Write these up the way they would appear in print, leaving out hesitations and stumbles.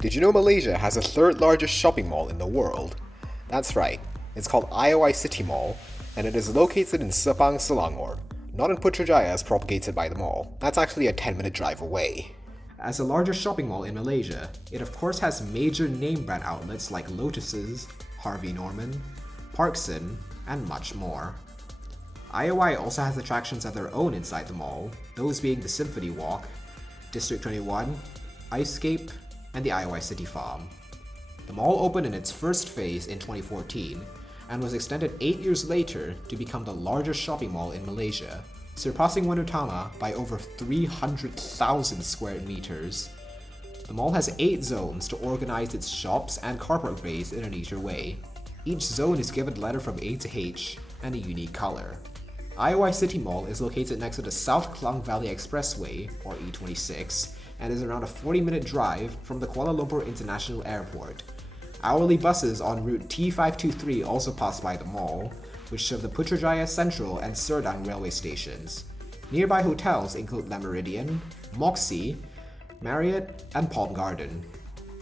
Did you know Malaysia has the third largest shopping mall in the world? That's right, it's called iOi City Mall, and it is located in Sepang, Selangor, not in Putrajaya as propagated by the mall. That's actually a 10-minute drive away. As the largest shopping mall in Malaysia, it of course has major name brand outlets like Lotus's, Harvey Norman, Parkson, and much more. iOi also has attractions of their own inside the mall, those being the Symphony Walk, District 21, Icescape, and the iOi City Farm. The mall opened in its first phase in 2014 and was extended 8 years later to become the largest shopping mall in Malaysia, surpassing Wanutama by over 300,000 square meters. The mall has 8 zones to organize its shops and car park bays in a neater way. Each zone is given a letter from A to H and a unique color. iOi City Mall is located next to the South Klang Valley Expressway, or E26, and is around a 40-minute drive from the Kuala Lumpur International Airport. Hourly buses on route T523 also pass by the mall, which serve the Putrajaya Central and Serdang railway stations. Nearby hotels include Le Meridien, Moxy, Marriott, and Palm Garden.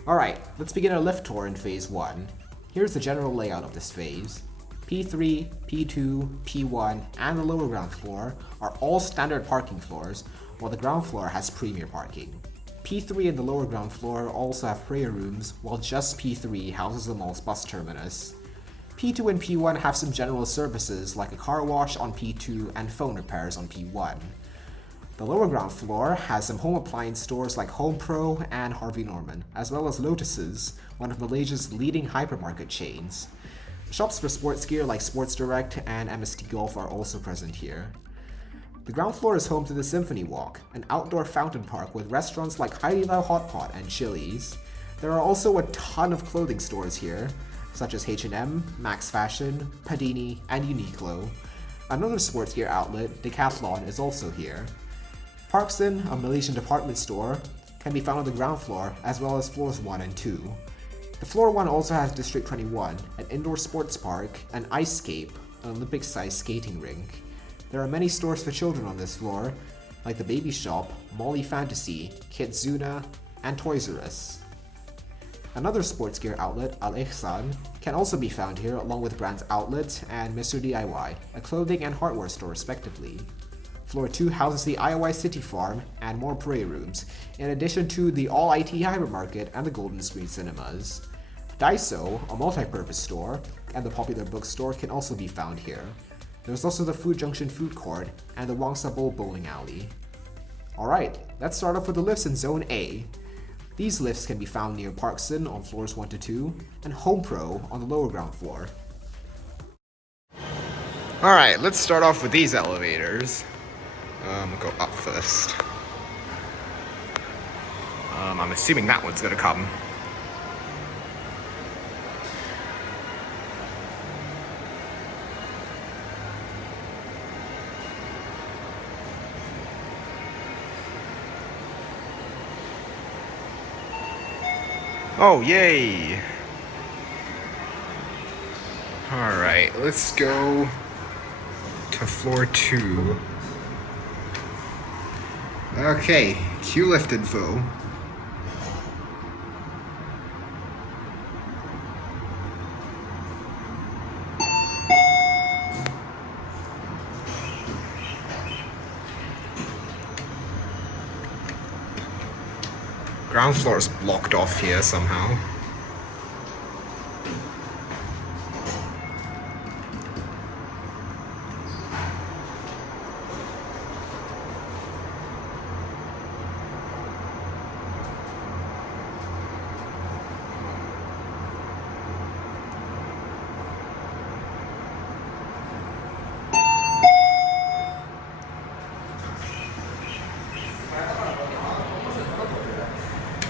Alright, let's begin our lift tour in Phase 1. Here's the general layout of this phase. P3, P2, P1, and the lower ground floor are all standard parking floors, while the ground floor has premier parking. P3 and the lower ground floor also have prayer rooms, while just P3 houses the mall's bus terminus. P2 and P1 have some general services like a car wash on P2 and phone repairs on P1. The lower ground floor has some home appliance stores like Home Pro and Harvey Norman, as well as Lotus's, one of Malaysia's leading hypermarket chains. Shops for sports gear like Sports Direct and MST Golf are also present here. The ground floor is home to the Symphony Walk, an outdoor fountain park with restaurants like Hai Di Lao Hot Pot and Chili's. There are also a ton of clothing stores here, such as H&M, Max Fashion, Padini, and Uniqlo. Another sports gear outlet, Decathlon, is also here. Parkson, a Malaysian department store, can be found on the ground floor as well as floors 1 and 2. The floor 1 also has District 21, an indoor sports park, and Icescape, an Olympic-sized skating rink. There are many stores for children on this floor, like the Baby Shop, Molly Fantasy, Kidzuna, and Toys R Us. Another sports gear outlet, Al Ihsan, can also be found here along with Brands Outlet and Mr. DIY, a clothing and hardware store respectively. Floor 2 houses the iOi City Farm and more prayer rooms, in addition to the All IT Hypermarket and the Golden Screen Cinemas. Daiso, a multi-purpose store, and the popular bookstore can also be found here. There's also the Food Junction Food Court and the Wangsa Bowl Bowling Alley. Alright, let's start off with the lifts in Zone A. These lifts can be found near Parkson on floors 1 to 2 and Home Pro on the lower ground floor. Alright, let's start off with these elevators. We'll go up first. I'm assuming that one's gonna come. Oh, yay! Alright, let's go to floor 2. Okay, queue lift info. Ground floor is blocked off here somehow.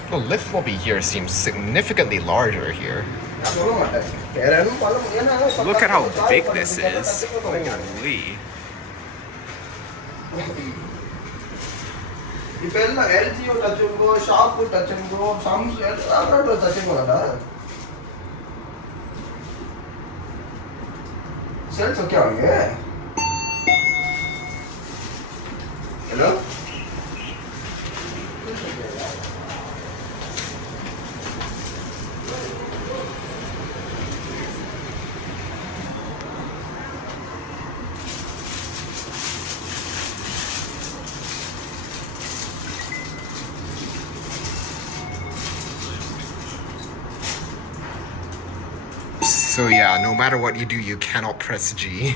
The lift lobby here seems significantly larger here. Look at how big this is. Holy. Hello? So yeah, no matter what you do, you cannot press G.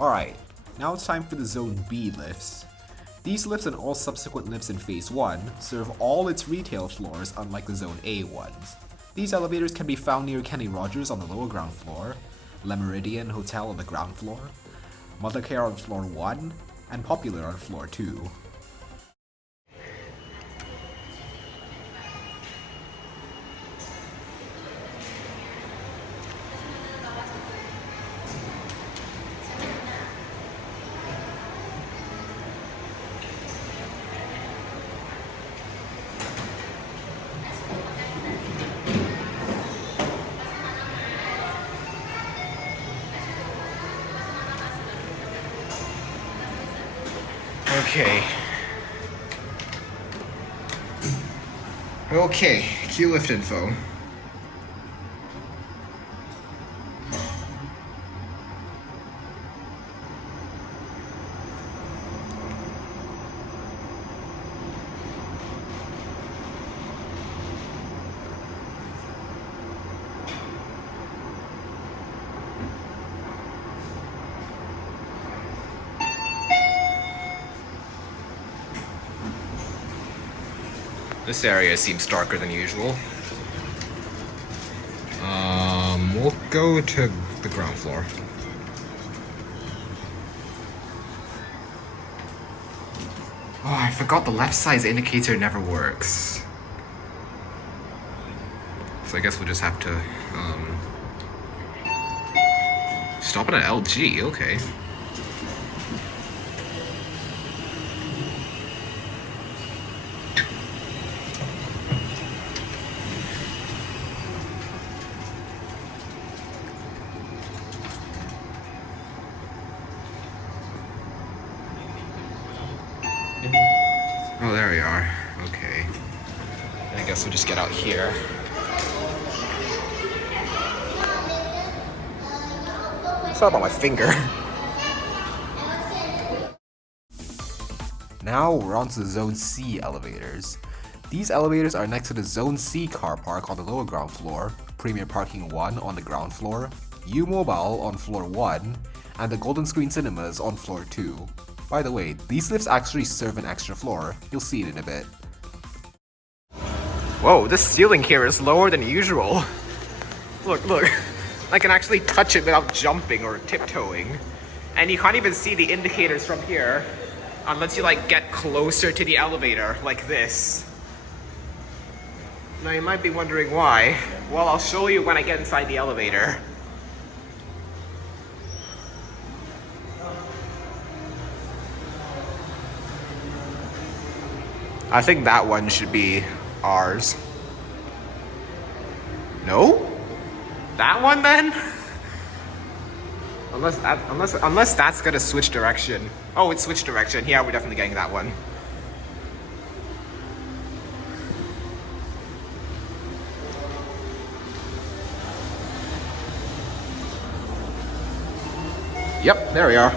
Alright, now it's time for the Zone B lifts. These lifts and all subsequent lifts in Phase 1 serve all its retail floors, unlike the Zone A ones. These elevators can be found near Kenny Rogers on the lower ground floor, Meridien Hotel on the ground floor, Mothercare on floor 1, and Popular on floor 2. Okay, queue lift info. This area seems darker than usual. We'll go to the ground floor. Oh, I forgot the left side's indicator never works. So I guess we'll just have to, stop at an LG, okay. Oh, there we are. Okay. I guess we'll just get out here. Sorry about my finger. Now we're on to the Zone C elevators. These elevators are next to the Zone C car park on the lower ground floor, Premier Parking 1 on the ground floor, U-Mobile on floor 1, and the Golden Screen Cinemas on floor 2. By the way, these lifts actually serve an extra floor. You'll see it in a bit. Whoa, this ceiling here is lower than usual. Look. I can actually touch it without jumping or tiptoeing. And you can't even see the indicators from here unless you get closer to the elevator like this. Now you might be wondering why. Well, I'll show you when I get inside the elevator. I think that one should be ours. No? That one then? Unless that's gonna switch direction. Oh, it switched direction. Yeah, we're definitely getting that one. Yep, there we are.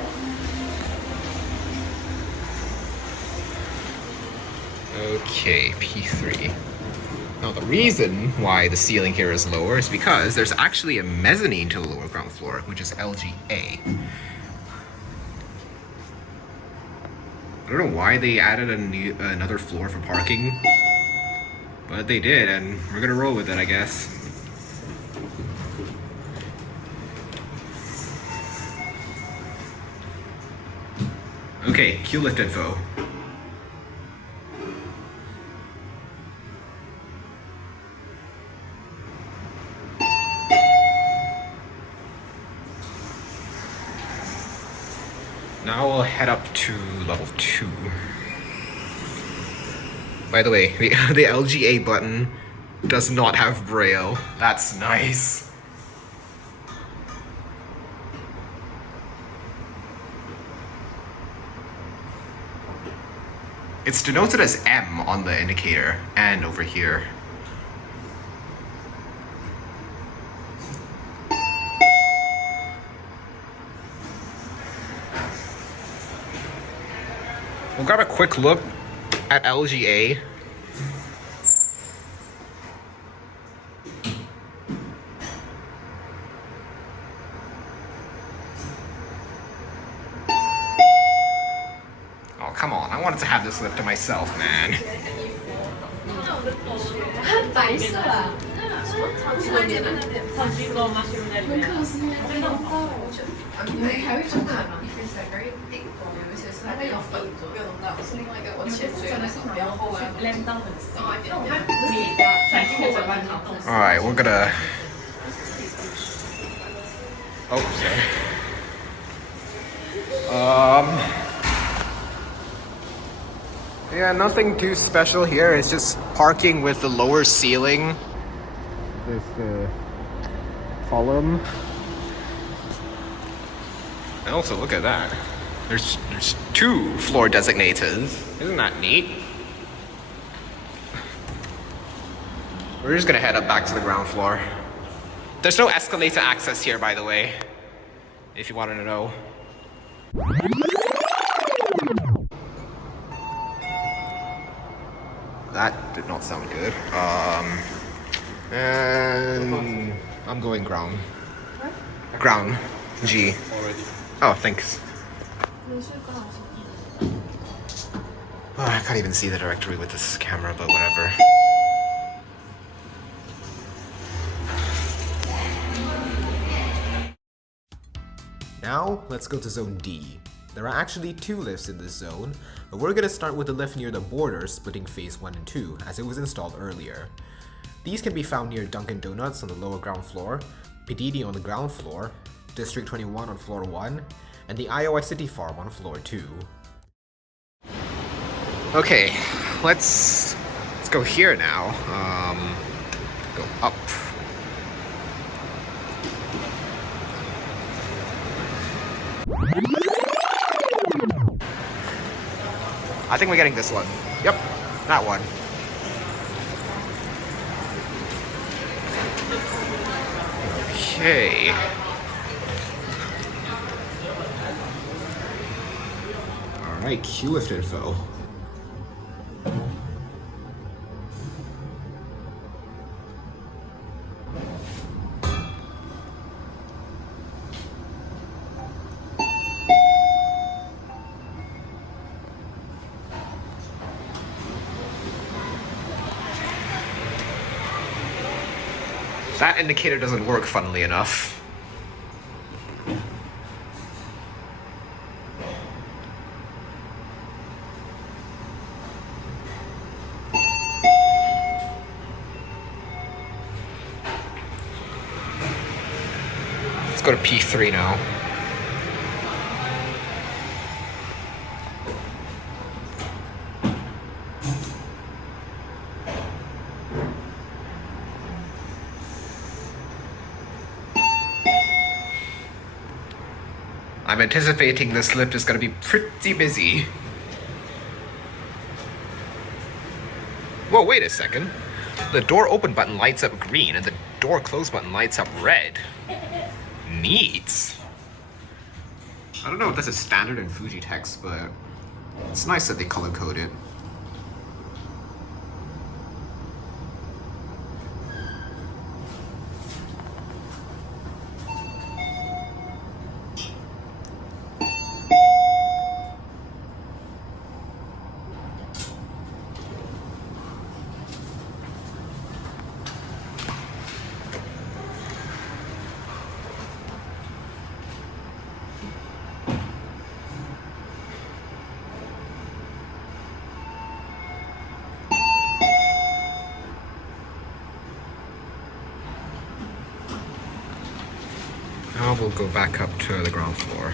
Okay, P3. Now the reason why the ceiling here is lower is because there's actually a mezzanine to the lower ground floor, which is LGA. I don't know why they added another floor for parking, but they did, and we're gonna roll with it, I guess. Okay, queue lift info. Now we'll head up to level 2. By the way, the LGA button does not have braille. That's nice. It's denoted as M on the indicator and over here. We'll grab a quick look at LGA. Oh, come on. I wanted to have this lift to myself, man. 白色啊，长期的点的，长期多吗？门口是那个弄到，你们还会去看吗？那个有粉不用弄到，是另外一个我潜水的时候比较厚啊，亮到很深。Alright, we're gonna... Oh, sorry. Yeah, nothing too special here. It's just parking with the lower ceiling. This column. And also, look at that. There's 2 floor designators. Isn't that neat? We're just gonna head up back to the ground floor. There's no escalator access here, by the way, if you wanted to know. That did not sound good. And I'm going ground. Ground. G. Already. Oh, thanks. Oh, I can't even see the directory with this camera, but whatever. Now, let's go to Zone D. There are actually 2 lifts in this zone, but we're gonna start with the lift near the border splitting phase 1 and 2, as it was installed earlier. These can be found near Dunkin' Donuts on the lower ground floor, Pididi on the ground floor, District 21 on floor 1, and the iOi City Farm on floor 2. Okay, let's go here now. Go up. I think we're getting this one. Yep, that one. Okay. Alright, queue lift info. That indicator doesn't work, funnily enough. Let's go to P3 now. I'm anticipating this lift is going to be pretty busy. Whoa, wait a second. The door open button lights up green and the door close button lights up red. Neat. I don't know if this is standard in Fuji text, but it's nice that they color code it. Now we'll go back up to the ground floor.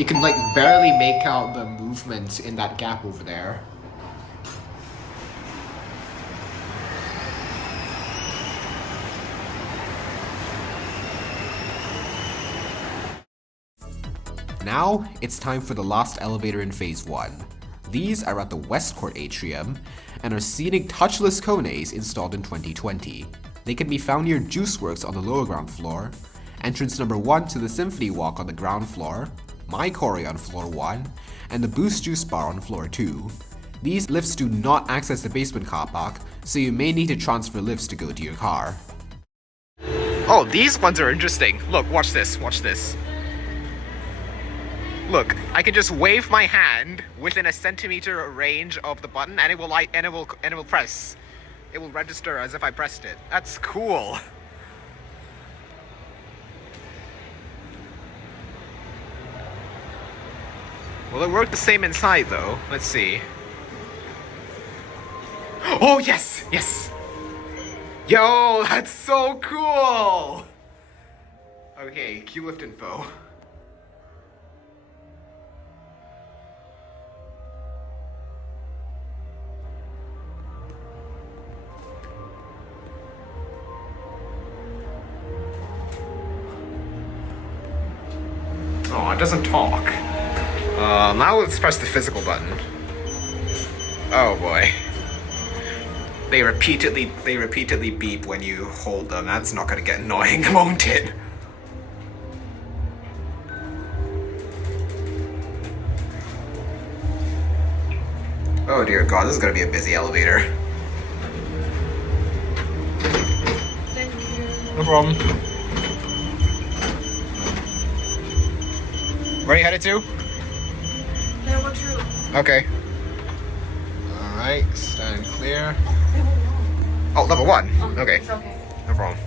You can like barely make out the movement in that gap over there. Now, it's time for the last elevator in Phase 1. These are at the West Court Atrium and are Scenic touchless cones installed in 2020. They can be found near Juiceworks on the lower ground floor, entrance number 1 to the Symphony Walk on the ground floor, My Corey on floor 1, and the Boost Juice Bar on floor 2. These lifts do not access the basement car park, so you may need to transfer lifts to go to your car. Oh, these ones are interesting. Look, watch this, watch this. Look, I can just wave my hand within a centimeter range of the button and it will press. It will register as if I pressed it. That's cool. Will it work the same inside though? Let's see. Oh yes! Yes! Yo, that's so cool! Okay, queue lift info. Oh, it doesn't talk. Now let's press the physical button. Oh boy. They repeatedly beep when you hold them. That's not gonna get annoying, won't it? Oh dear god, this is gonna be a busy elevator. Thank you. No problem. Where are you headed to? Level 2. Okay. Alright, stand clear. Oh, level 1? Okay. It's okay. No problem.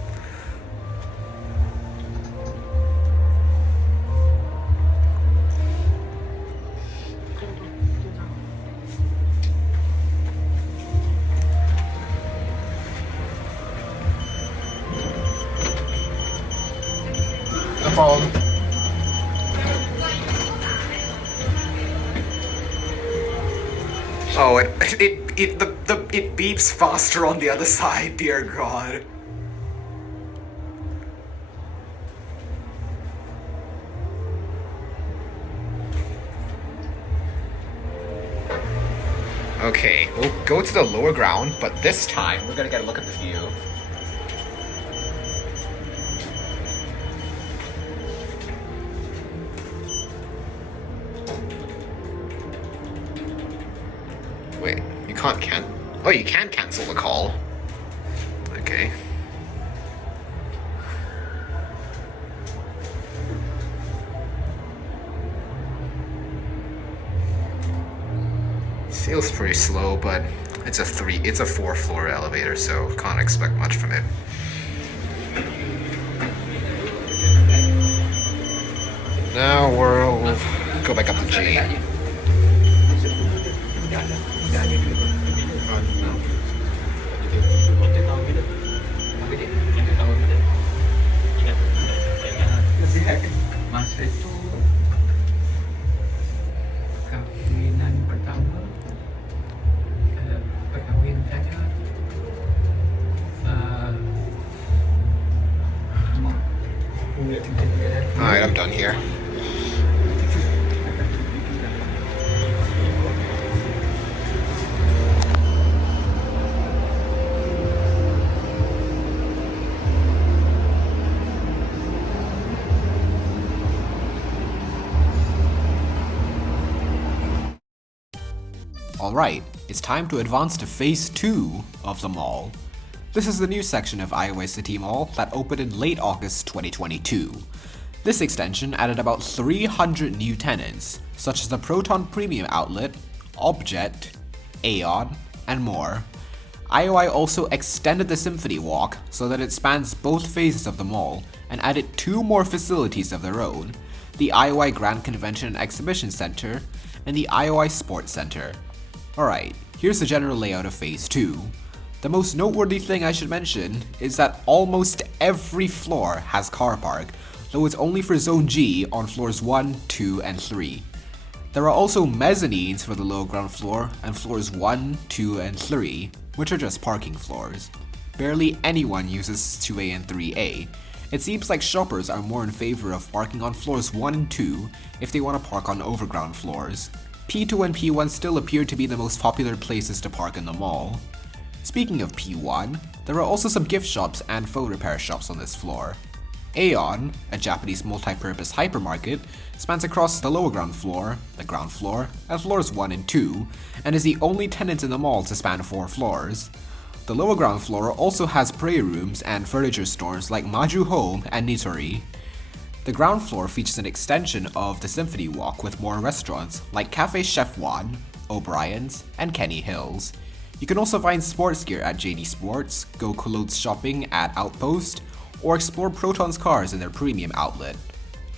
No problem. Oh, it beeps faster on the other side, dear god. Okay, we'll go to the lower ground, but this time we're gonna get a look at the view. Wait, you can't oh, you can cancel the call. Okay. Feels pretty slow, but it's a 4-floor elevator, so can't expect much from it. Now we'll go back up to G. Masa itu kawinan pertama perkahwinan saja Alright, I'm done here. Alright, it's time to advance to Phase 2 of the mall. This is the new section of iOi City Mall that opened in late August 2022. This extension added about 300 new tenants, such as the Proton Premium Outlet, Object, Aeon, and more. iOi also extended the Symphony Walk so that it spans both phases of the mall and added 2 more facilities of their own, the iOi Grand Convention and Exhibition Center and the iOi Sports Center. Alright, here's the general layout of Phase 2. The most noteworthy thing I should mention is that almost every floor has car park, though it's only for Zone G on floors 1, 2, and 3. There are also mezzanines for the lower ground floor and floors 1, 2, and 3, which are just parking floors. Barely anyone uses 2A and 3A. It seems like shoppers are more in favor of parking on floors 1 and 2 if they want to park on overground floors. P2 and P1 still appear to be the most popular places to park in the mall. Speaking of P1, there are also some gift shops and phone repair shops on this floor. Aeon, a Japanese multi-purpose hypermarket, spans across the lower ground floor, the ground floor, and floors 1 and 2, and is the only tenant in the mall to span 4 floors. The lower ground floor also has prayer rooms and furniture stores like Maju Home and Nitori. The ground floor features an extension of the Symphony Walk with more restaurants like Cafe Chef Wan, O'Brien's, and Kenny Hills. You can also find sports gear at JD Sports, go clothes shopping at Outpost, or explore Proton's cars in their premium outlet.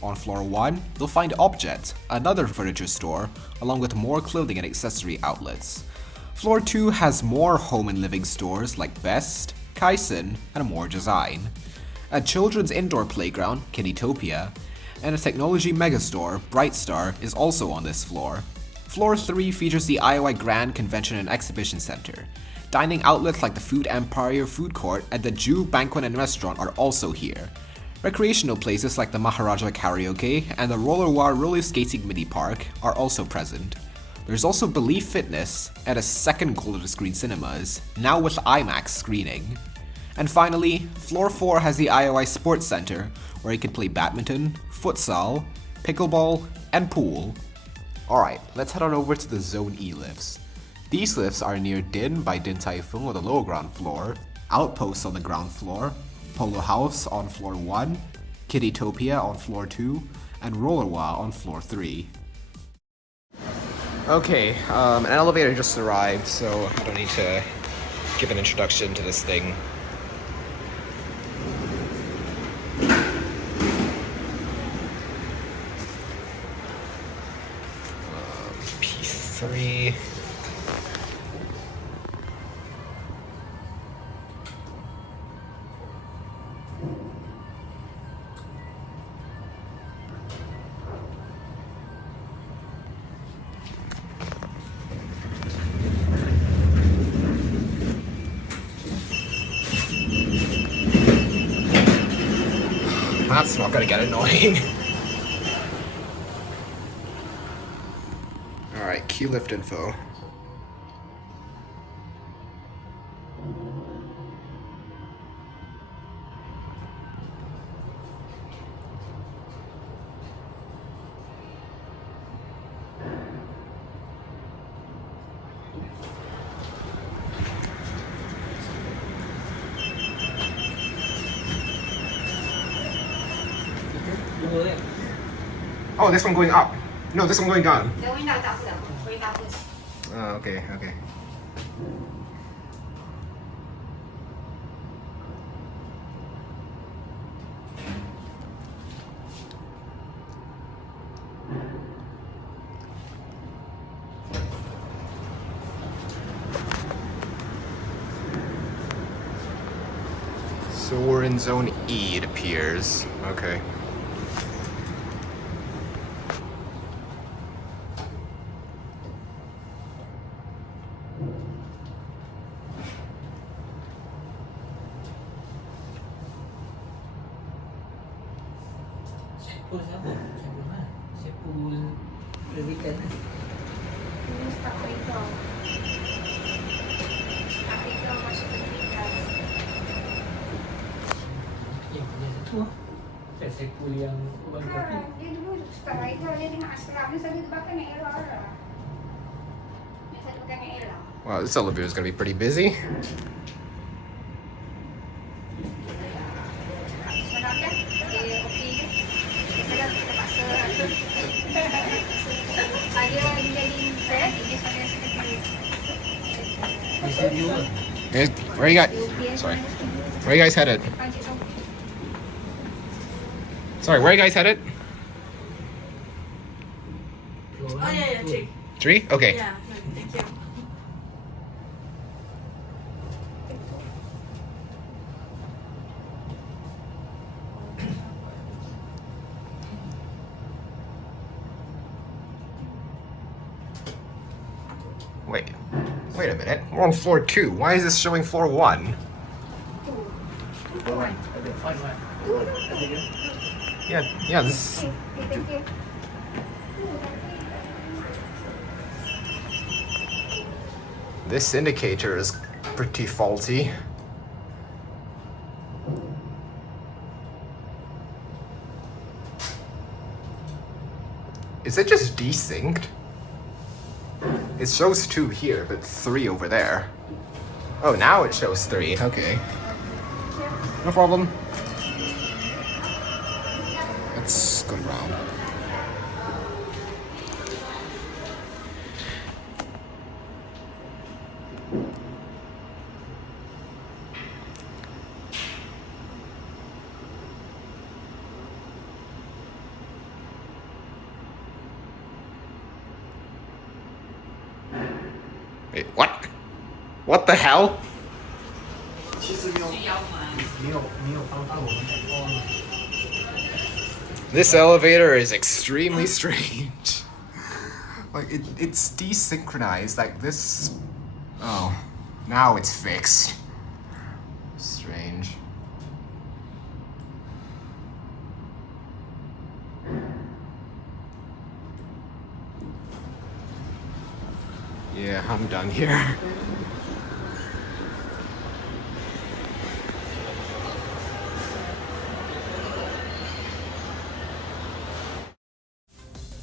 On floor 1, you'll find Object, another furniture store, along with more clothing and accessory outlets. Floor 2 has more home and living stores like Best, Kaisen, and more design. A children's indoor playground, Kidditopia, and a technology megastore, Brightstar, is also on this floor. Floor 3 features the iOi Grand Convention and Exhibition Center. Dining outlets like the Food Empire Food Court and the Jew Banquet and Restaurant are also here. Recreational places like the Maharaja Karaoke and the Rollerwar Roller Skating Mini Park are also present. There's also Belief Fitness and a second Golden Screen Cinemas, now with IMAX screening. And finally, floor 4 has the iOi Sports Center, where you can play badminton, futsal, pickleball, and pool. Alright, let's head on over to the Zone E lifts. These lifts are near Din by Din Tai Fung on the lower ground floor, Outpost on the ground floor, Polo House on floor 1, Kidditopia on floor 2, and Rollerwa on floor 3. Okay, an elevator just arrived, so I don't need to give an introduction to this thing. P3. That's not gonna get annoying. Alright, key lift info. Oh, this one going up. No, this one going down. Going down after. Going down first. Oh, okay. So we're in Zone E, it appears. Okay. Sepul siapa? Sepul mana? Sepul weekend kan? Ini start itu. Start itu masuk ke kita. Yang punya satu lah. Sepul yang baru kopi. Dia dulu start itu dia dengan asram ni selalu pakai ni elok lah. Ni selalu pakai ni elok. Wow, this elevator is gonna be pretty busy. Where you guys? Sorry. Where you guys headed? Sorry, where you guys headed? Oh yeah, 3. 3? Okay. Yeah, thank you. Wait a minute. We're on floor 2. Why is this showing floor 1? Yeah, this... This indicator is pretty faulty. Is it just desynced? It shows 2 here, but 3 over there. Oh, now it shows 3. Okay. No problem. Let's go around. Wait, what? What the hell? This elevator is extremely strange. Like, it's desynchronized, like this... Oh, now it's fixed. Strange. Yeah, I'm done here.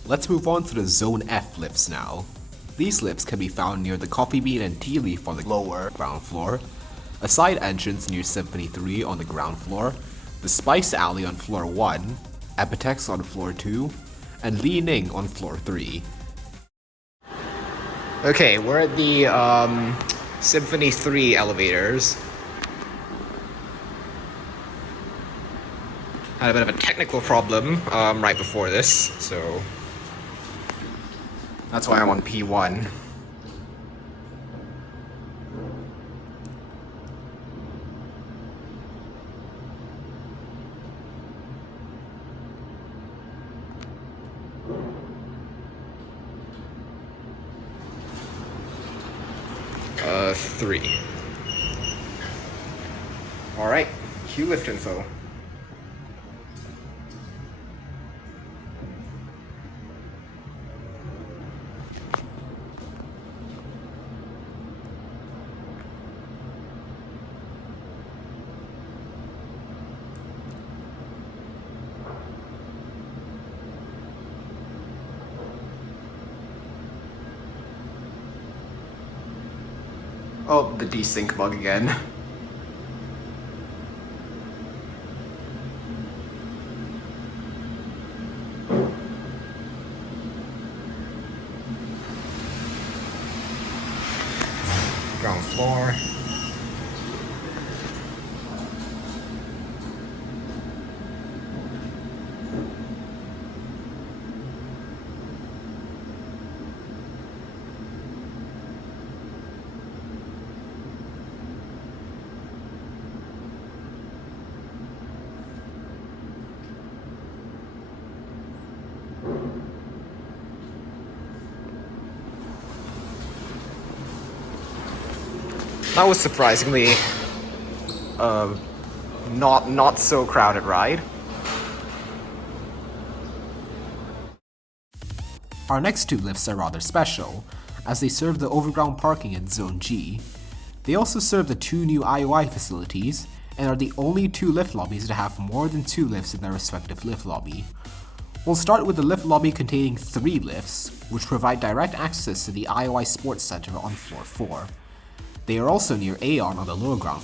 Let's move on to the Zone F lifts now. These lifts can be found near the Coffee Bean and Tea Leaf on the lower ground floor, a side entrance near Symphony 3 on the ground floor, the Spice Alley on floor 1, Epitex on floor 2, and Li Ning on floor 3. Okay, we're at the Symphony 3 elevators. Had a bit of a technical problem right before this, so that's why I'm on P1. Three. Alright, queue lift info. Oh, the desync bug again. Ground floor. That was surprisingly not so crowded ride. Our next 2 lifts are rather special, as they serve the overground parking in Zone G. They also serve the 2 new iOi facilities, and are the only 2 lift lobbies to have more than 2 lifts in their respective lift lobby. We'll start with the lift lobby containing 3 lifts, which provide direct access to the iOi Sports Center on floor 4. They are also near Aeon on the lower ground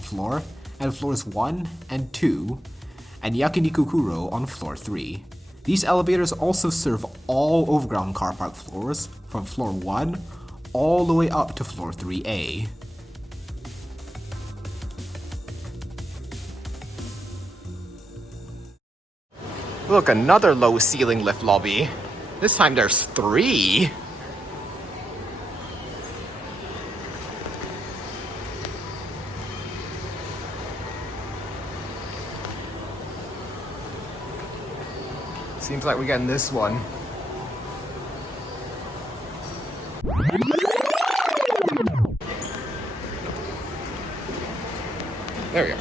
floor, and floors 1 and 2, and Yakiniku Kuro on floor 3. These elevators also serve all overground car park floors, from floor 1 all the way up to floor 3A. Look, another low ceiling lift lobby. This time there's 3. Seems like we're getting this one. There we go.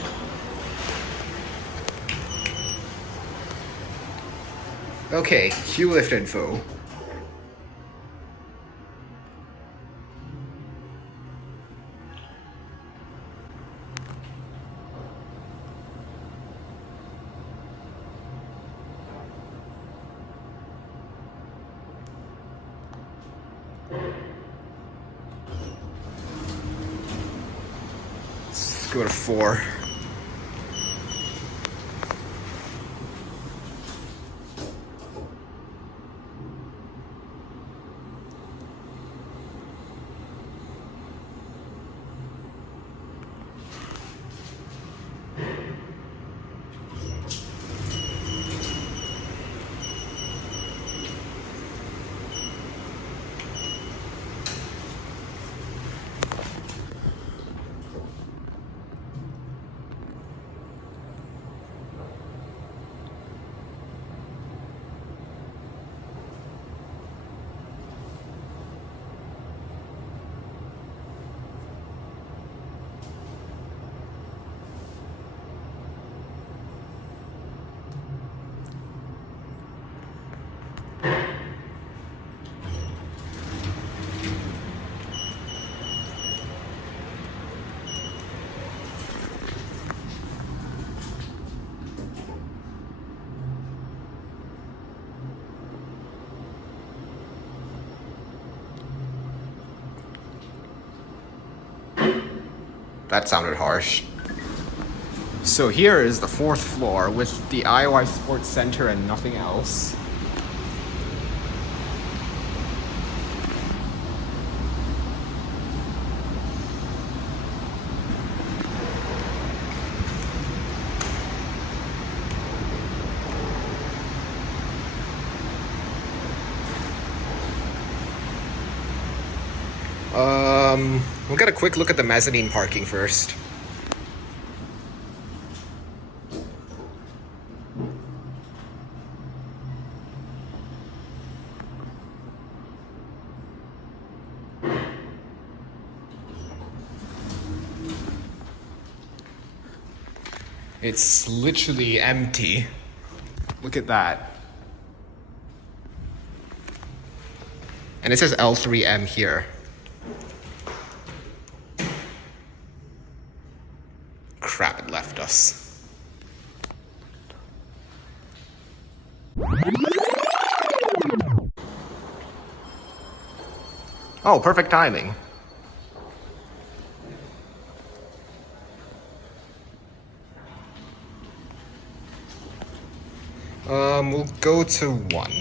Okay, queue lift info. Let's go to 4. That sounded harsh. So here is the 4th floor with the iOi Sports Center and nothing else. We'll get a quick look at the mezzanine parking first. It's literally empty. Look at that. And it says L3M here. Crap, it left us. Oh, perfect timing. We'll go to 1.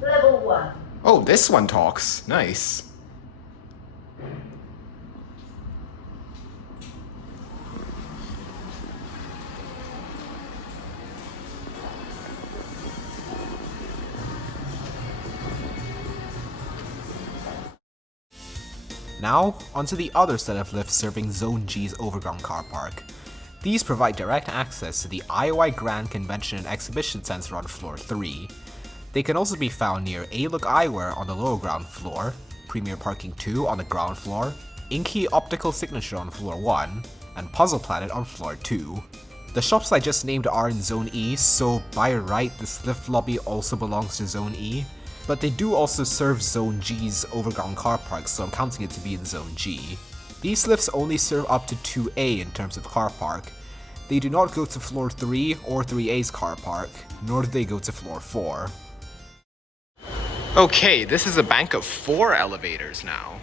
Level 1. Oh, this one talks. Nice. Now, onto the other set of lifts serving Zone G's overground car park. These provide direct access to the iOi Grand Convention and Exhibition Center on floor 3. They can also be found near A-Look Eyewear on the lower ground floor, Premier Parking 2 on the ground floor, Inky Optical Signature on floor 1, and Puzzle Planet on floor 2. The shops I just named are in Zone E, so by right this lift lobby also belongs to Zone E, but they do also serve Zone G's overground car park, so I'm counting it to be in Zone G. These lifts only serve up to 2A in terms of car park. They do not go to floor 3 or 3A's car park, nor do they go to floor 4. Okay, this is a bank of 4 elevators now.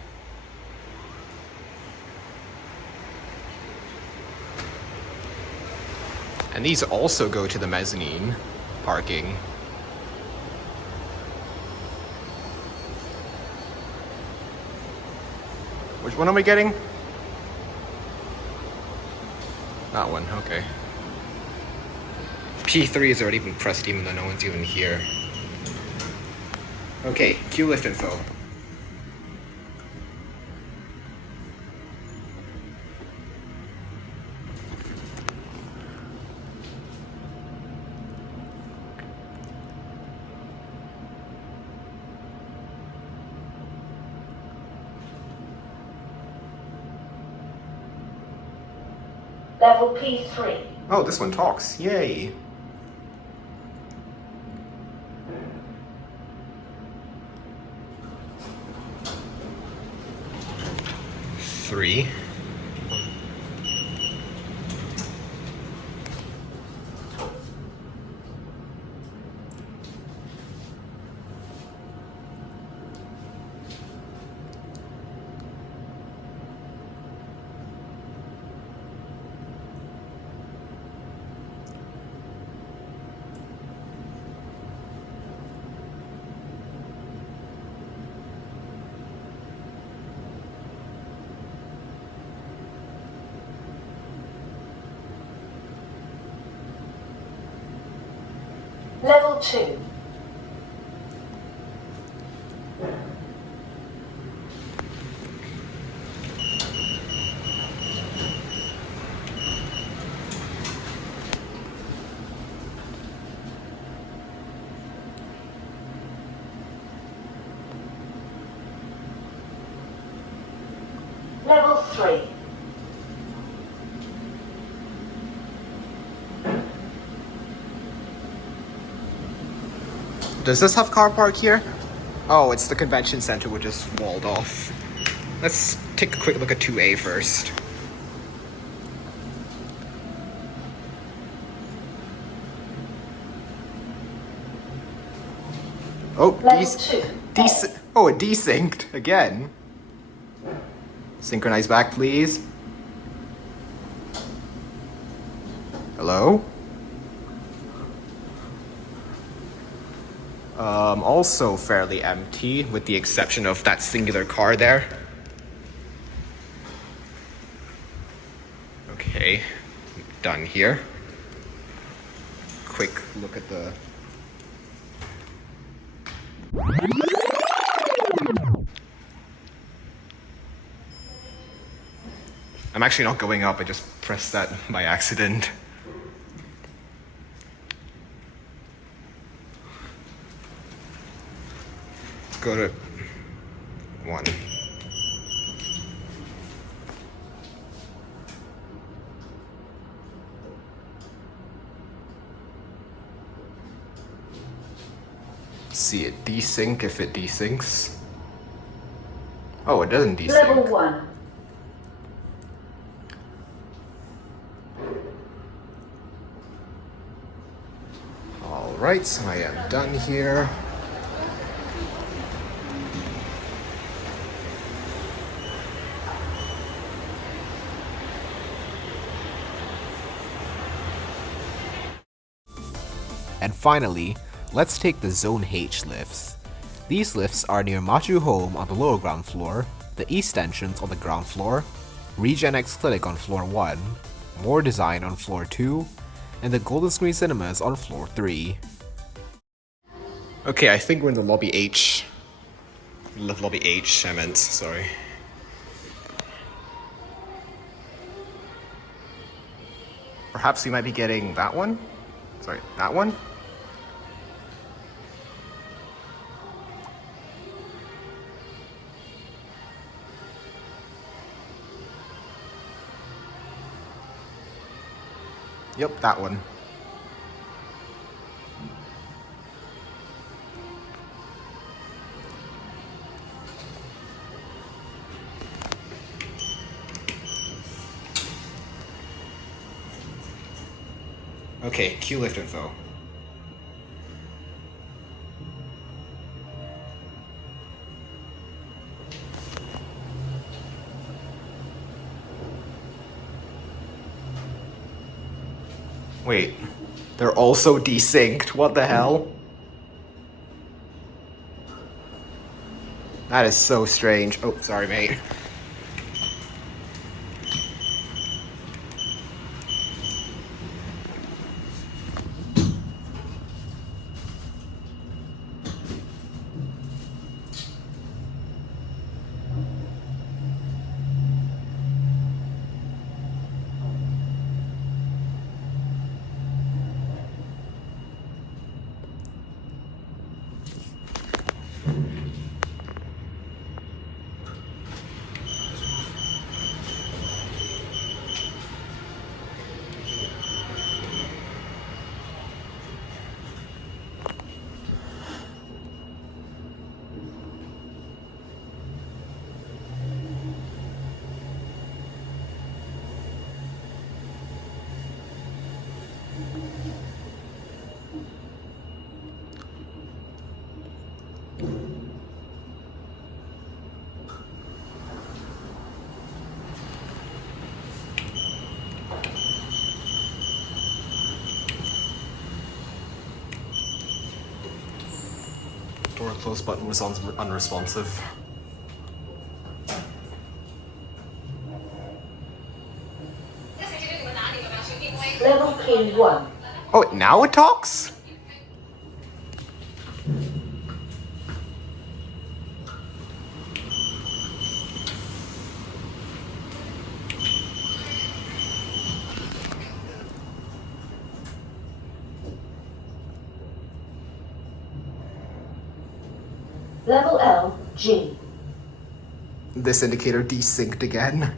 And these also go to the mezzanine parking. Which one am I getting? That one, okay. P3 has already been pressed even though no one's even here. Okay, queue lift info. Level P3. Oh, this one talks. Yay. Three. Level 2. Level 3. Does this have car park here? Oh, it's the convention center, which is walled off. Let's take a quick look at 2A first. Oh, Level 2. it desynced again. Synchronize back, please. Hello? Also fairly empty, with the exception of that singular car there. Okay, done here. Quick look at the... I'm actually not going up, I just pressed that by accident. Go to 1. See it desync if it desyncs. Oh, it doesn't desync. Level 1. Alright, so I am done here. And finally, let's take the Zone H lifts. These lifts are near Machu Home on the lower ground floor, the East entrance on the ground floor, Regen X Clinic on floor 1, More Design on floor 2, and the Golden Screen Cinemas on floor 3. Okay, I think we're in the lobby H. Lobby H, I meant, sorry. Perhaps we might be getting that one? Sorry, that one? Yep, that one. Okay, queue lift info. Wait, they're also desynced. What the hell? That is so strange. Oh, sorry, mate. Door close button was unresponsive. Level P1. Oh, now it talks? Level L, G. This indicator desynced again.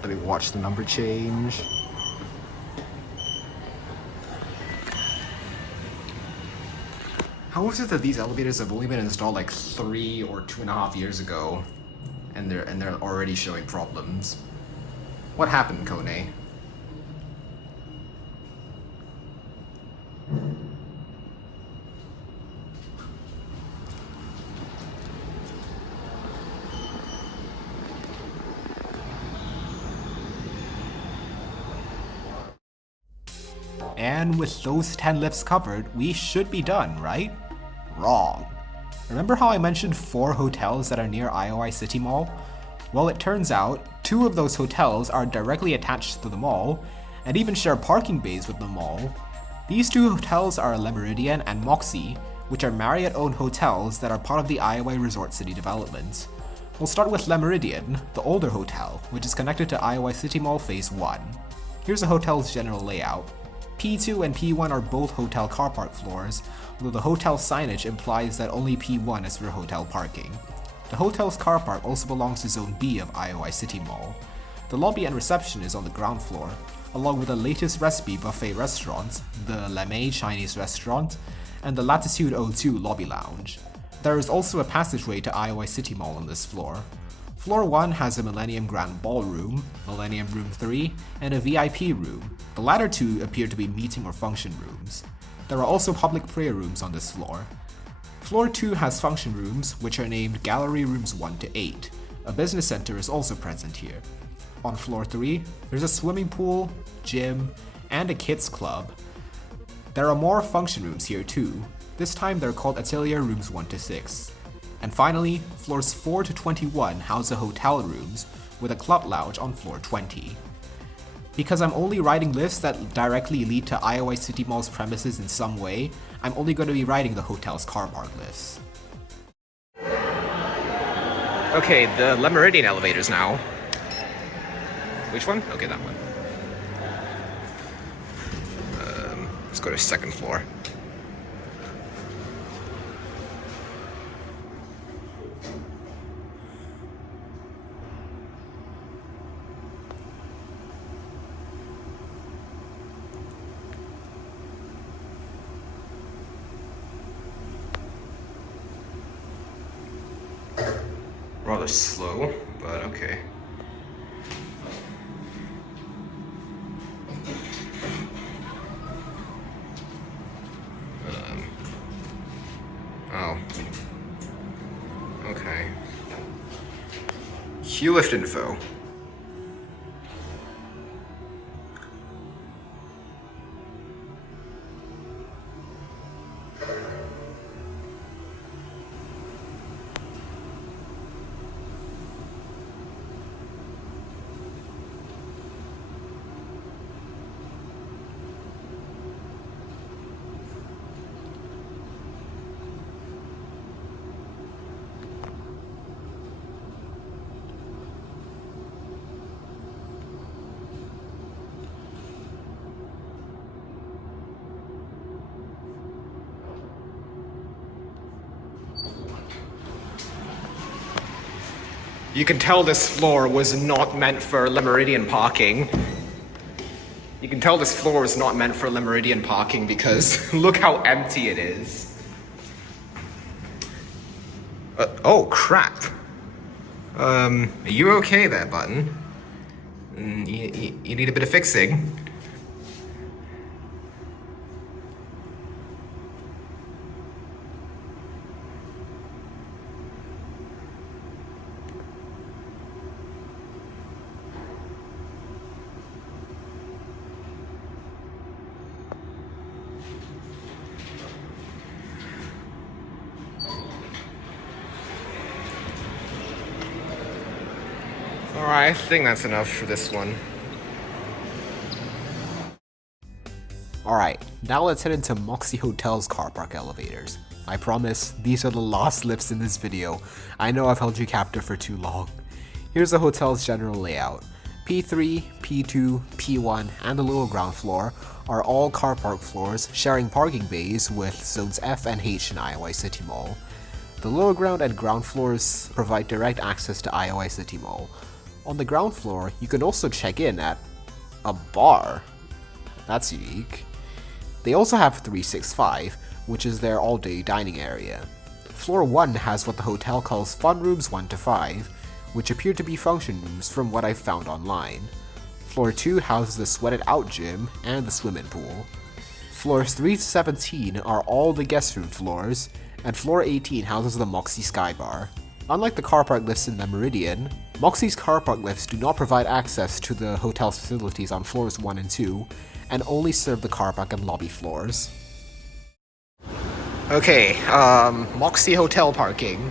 Let me watch the number change. How is it that these elevators have only been installed like 3 or 2.5 years ago, and they're already showing problems? What happened, Kone? And with those 10 lifts covered, we should be done, right? Wrong. Remember how I mentioned 4 hotels that are near iOi City Mall? Well, it turns out 2 of those hotels are directly attached to the mall, and even share parking bays with the mall. These 2 hotels are Le Meridien and Moxy, which are Marriott-owned hotels that are part of the iOi Resort City development. We'll start with Le Meridien, the older hotel, which is connected to iOi City Mall Phase 1. Here's the hotel's general layout. P2 and P1 are both hotel car park floors, although the hotel signage implies that only P1 is for hotel parking. The hotel's car park also belongs to Zone B of iOi City Mall. The lobby and reception is on the ground floor, along with the latest recipe buffet restaurant, the Lemay Chinese restaurant, and the Latitude 02 lobby lounge. There is also a passageway to iOi City Mall on this floor. Floor 1 has a Millennium Grand Ballroom, Millennium Room 3, and a VIP room. The latter 2 appear to be meeting or function rooms. There are also public prayer rooms on this floor. Floor 2 has function rooms, which are named Gallery Rooms 1 to 8. A business center is also present here. On floor 3, there's a swimming pool, gym, and a kids club. There are more function rooms here too. This time they're called Atelier Rooms 1 to 6. And finally, floors 4 to 21 house the hotel rooms, with a club lounge on floor 20. Because I'm only writing lifts that directly lead to iOi City Mall's premises in some way, I'm only going to be writing the hotel's car park lifts. Okay, the Le Meridien elevators now. Which one? Okay, that one. Let's go to 2nd floor. Rather slow, but okay. Oh. Okay. Queue lift info. You can tell this floor was not meant for Le Meridien parking. You can tell this floor was not meant for Le Meridien parking because look how empty it is. Oh crap. Are you okay there, button? You need a bit of fixing. Alright, I think that's enough for this one. Alright, now let's head into Moxy Hotels car park elevators. I promise, these are the last lifts in this video. I know I've held you captive for too long. Here's the hotel's general layout. P3, P2, P1, and the lower ground floor are all car park floors sharing parking bays with zones F and H in iOi City Mall. The lower ground and ground floors provide direct access to iOi City Mall. On the ground floor, you can also check in at a bar. That's unique. They also have 365, which is their all-day dining area. Floor 1 has what the hotel calls Fun Rooms 1 to 5, which appear to be function rooms from what I've found online. Floor 2 houses the Sweat It Out gym and the swimming pool. Floors 3 to 17 are all the guest room floors, and floor 18 houses the Moxy Sky Bar. Unlike the car park lifts in the Meridien, Moxy's car park lifts do not provide access to the hotel's facilities on floors 1 and 2, and only serve the car park and lobby floors. Okay, Moxy Hotel parking.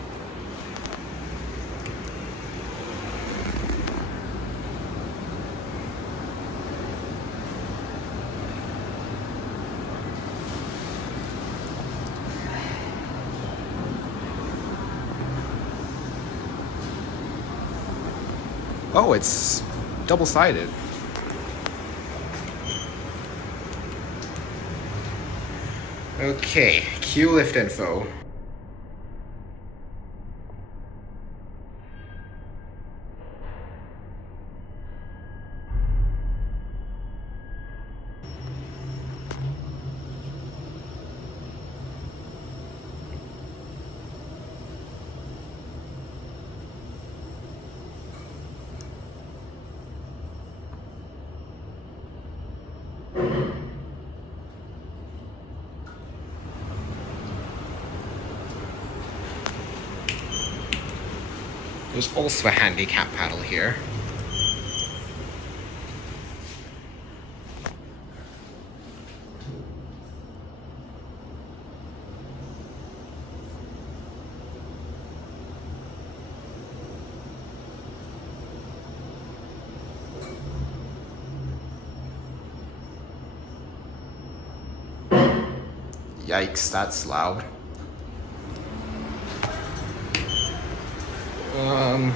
Oh, it's double-sided. Okay, queue lift info. There's also a handicap paddle here. Yikes, that's loud.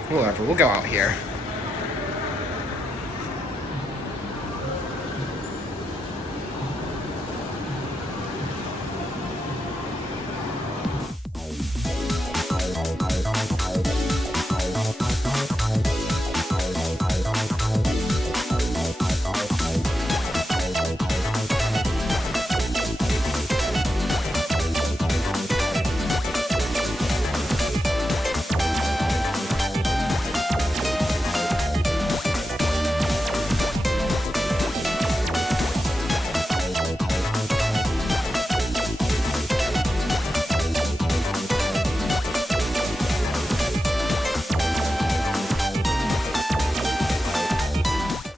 Whatever, we'll go out here.